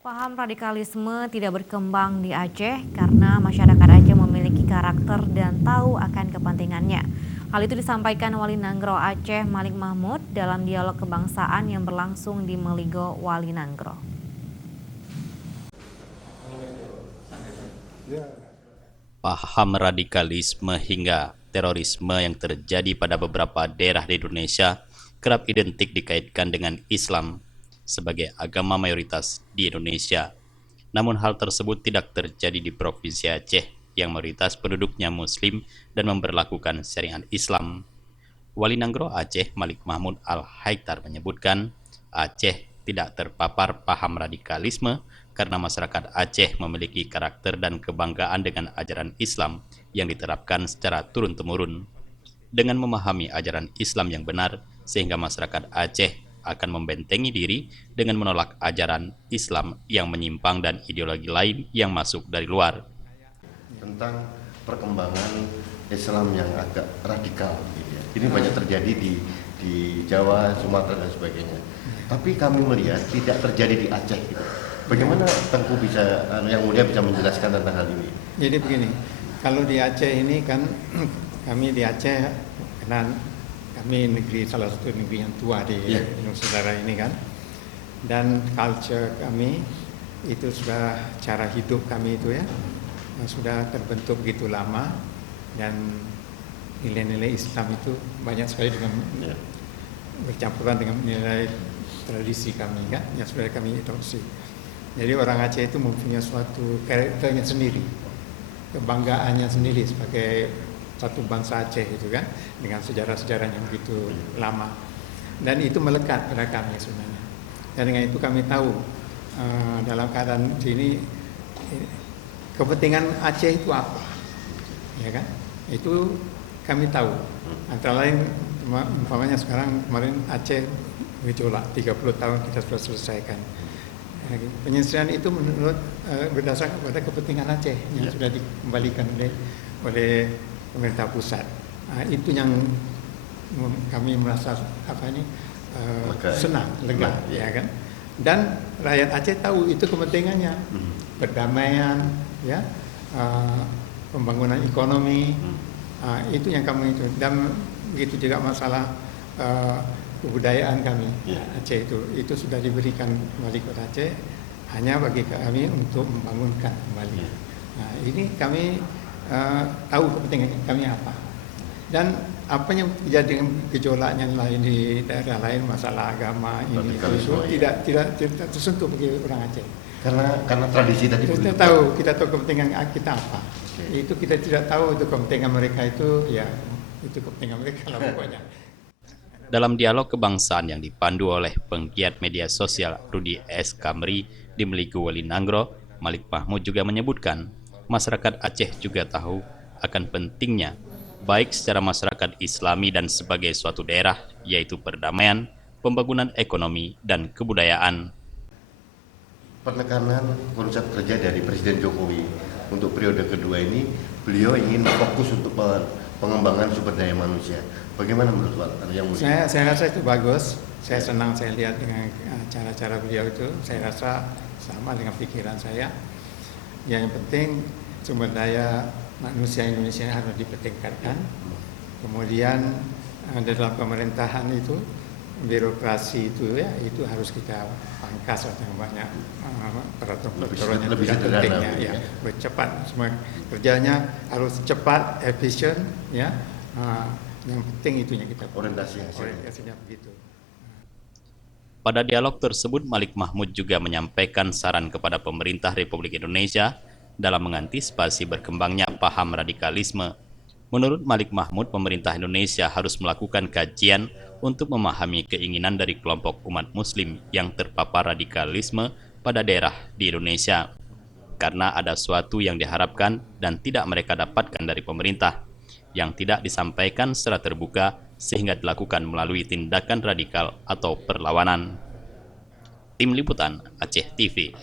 Paham radikalisme tidak berkembang di Aceh karena masyarakat Aceh memiliki karakter dan tahu akan kepentingannya. Hal itu disampaikan Wali Nanggro Aceh Malik Mahmud dalam dialog kebangsaan yang berlangsung di Meligo, Wali Nanggro. Paham radikalisme hingga terorisme yang terjadi pada beberapa daerah di Indonesia kerap identik dikaitkan dengan Islam sebagai agama mayoritas di Indonesia. Namun hal tersebut tidak terjadi di Provinsi Aceh yang mayoritas penduduknya Muslim dan memberlakukan syariat Islam. Wali Nanggro Aceh Malik Mahmud Al-Haidar menyebutkan Aceh tidak terpapar paham radikalisme karena masyarakat Aceh memiliki karakter dan kebanggaan dengan ajaran Islam yang diterapkan secara turun-temurun. Dengan memahami ajaran Islam yang benar, sehingga masyarakat Aceh akan membentengi diri dengan menolak ajaran Islam yang menyimpang dan ideologi lain yang masuk dari luar. Tentang perkembangan Islam yang agak radikal gitu ya. Ini banyak terjadi di Jawa, Sumatera dan sebagainya. Tapi kami melihat tidak terjadi di Aceh gitu. Bagaimana Tengku bisa yang mulia bisa menjelaskan tentang hal ini? Jadi begini, kalau di Aceh ini kan kami di Aceh karena kami salah satu negeri yang tua di Nusantara ini kan, dan culture kami itu sudah cara hidup kami itu ya sudah terbentuk begitu lama, dan nilai-nilai Islam itu banyak sekali dengan bercampuran dengan nilai tradisi kami kan yang sudah kami adopsi. Jadi orang Aceh itu mempunyai suatu karakternya sendiri, kebanggaannya sendiri sebagai satu bangsa Aceh itu kan, dengan sejarah-sejarah yang begitu lama, dan itu melekat pada kami sebenarnya. Dan dengan itu kami tahu dalam keadaan sini kepentingan Aceh itu apa, ya kan? Itu kami tahu. Antara lain, umpamanya sekarang kemarin Aceh gejolak 30 tahun kita sudah selesaikan. Penyelesaian itu menurut berdasarkan pada kepentingan Aceh yang sudah dikembalikan oleh pemerintah pusat. Itu yang kami merasa senang, lega, ya kan. Dan rakyat Aceh tahu itu kepentingannya, perdamaian, ya, pembangunan ekonomi, itu yang kami itu. Dan begitu juga masalah kebudayaan kami Aceh itu sudah diberikan kembali ke Aceh hanya bagi kami untuk membangunkan kembali. Nah, ini kami tahu kepentingan kami apa, dan apa yang terjadi gejolaknya lain di daerah lain, masalah agama ini itu tidak tersentuh bagi orang Aceh. Karena tradisi tadi kita tahu kepentingan kita apa. Itu kita tidak tahu itu kepentingan mereka itu, ya itu kepentingan mereka lah pokoknya. Dalam dialog kebangsaan yang dipandu oleh penggiat media sosial Rudi S. Kamri di Meligo Wali Nanggro, Malik Mahmud juga menyebutkan masyarakat Aceh juga tahu akan pentingnya baik secara masyarakat Islami dan sebagai suatu daerah, yaitu perdamaian, pembangunan ekonomi, dan kebudayaan. Penekanan konsep kerja dari Presiden Jokowi untuk periode kedua ini, beliau ingin fokus untuk pengembangan sumber daya manusia. Bagaimana menurut Pak yang mulia? Saya rasa itu bagus. Saya senang saya lihat dengan cara-cara beliau itu. Saya rasa sama dengan pikiran saya. Yang penting sumber daya manusia Indonesia harus dipertingkatkan. Kemudian dalam pemerintahan itu, birokrasi itu ya itu harus kita pangkas atau banyak peraturan yang tidak pentingnya ya, bercepat, semua kerjanya harus cepat, efisien ya. Yang penting itunya kita orientasinya begitu. Pada dialog tersebut, Malik Mahmud juga menyampaikan saran kepada pemerintah Republik Indonesia dalam mengantisipasi berkembangnya paham radikalisme. Menurut Malik Mahmud, pemerintah Indonesia harus melakukan kajian untuk memahami keinginan dari kelompok umat muslim yang terpapar radikalisme pada daerah di Indonesia. Karena ada sesuatu yang diharapkan dan tidak mereka dapatkan dari pemerintah, yang tidak disampaikan secara terbuka sehingga dilakukan melalui tindakan radikal atau perlawanan. Tim Liputan Aceh TV.